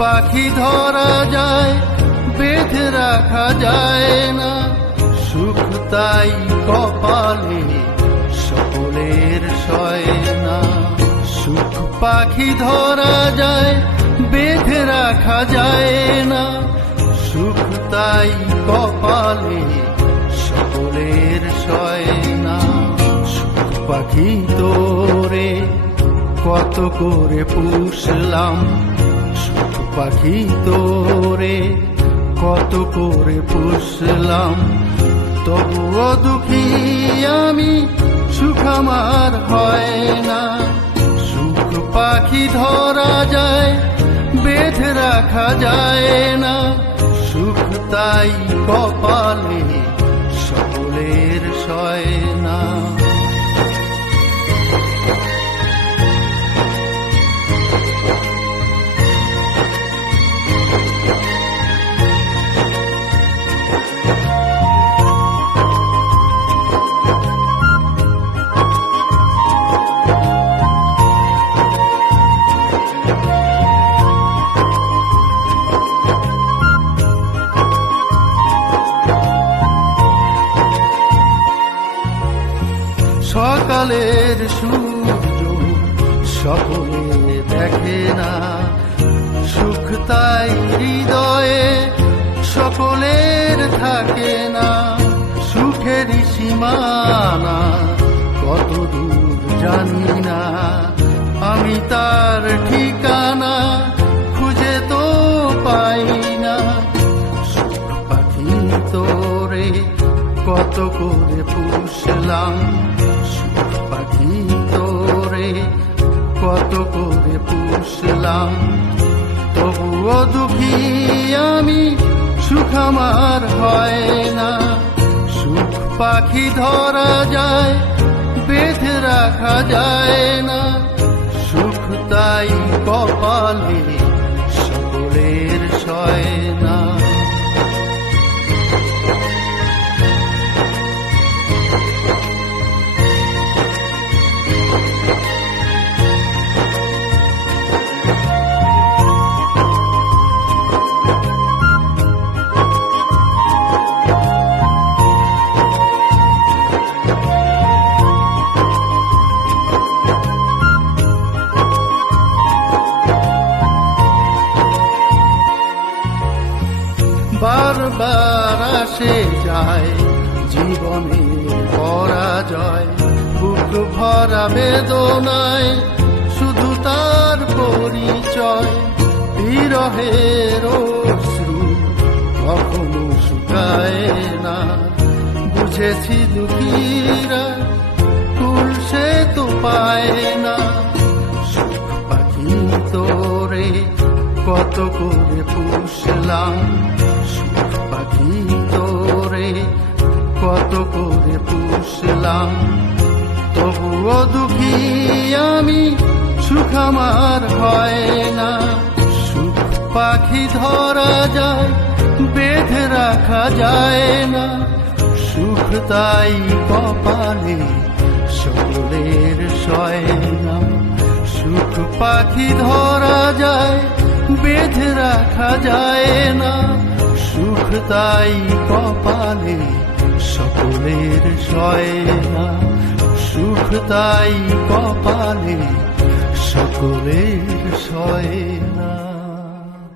পাখি ধরা যায়, বেঁধে রাখা যায় না, সুখ তাই কপালে সকলের সয় না। সুখ পাখি ধরা যায়, বেঁধে রাখা যায় না, সুখ তাই কপালে সকলের সয় না। সুখ পাখি তোরে কত করে পুষলাম, সুখ পাখি তোরে কত করে পুষলাম, তবুও দুঃখী আমি, সুখ আমার হয় না। সুখ পাখি ধরা যায়, বেঁধে রাখা যায় না, সুখ তাই কপালে সকলের সয় না। সকালের সূর্য সকলে দেখে না, সুখ তাই হৃদয়ে সকলের থাকে না। সুখের সীমানা কত দূর জানি না, আমি তার ঠিকানা খুঁজে তো পাই না। সুখ পাখি তোরে কত করে পুষলাম, সুখ পাখি তোরে কত করে পুষলাম, তবুও দুঃখী আমি, সুখ আমার হয় না। সুখ পাখি ধরা যায়, বেঁধে রাখা যায় না, সুখ তাই কপালে সকলের সয় না। বারবার আসে যায় জীবনের পরাজয়, বুক ভরা বেদনায় শুধু তার পরিচয়। বিরহের অশ্রু কখনো শুকায় না, বুঝেছি দুঃখীরা কুল সে তো পায় না। সুখ পাখি তোরে কত করে পুষলাম, সুখ পাখি তোরে কত করে পুষলাম, তবুও দুঃখী আমি, সুখ আমার হয় না। সুখ পাখি ধরা যায়, বেঁধে রাখা যায় না, সুখ তাই কপালে সকলের সয় না। সুখ পাখি ধরা যায়, বেঁধে রাখা যায় না, সুখ তাই কপালে সকলের সয় না। সুখ তাই কপালে সকলের সয় না।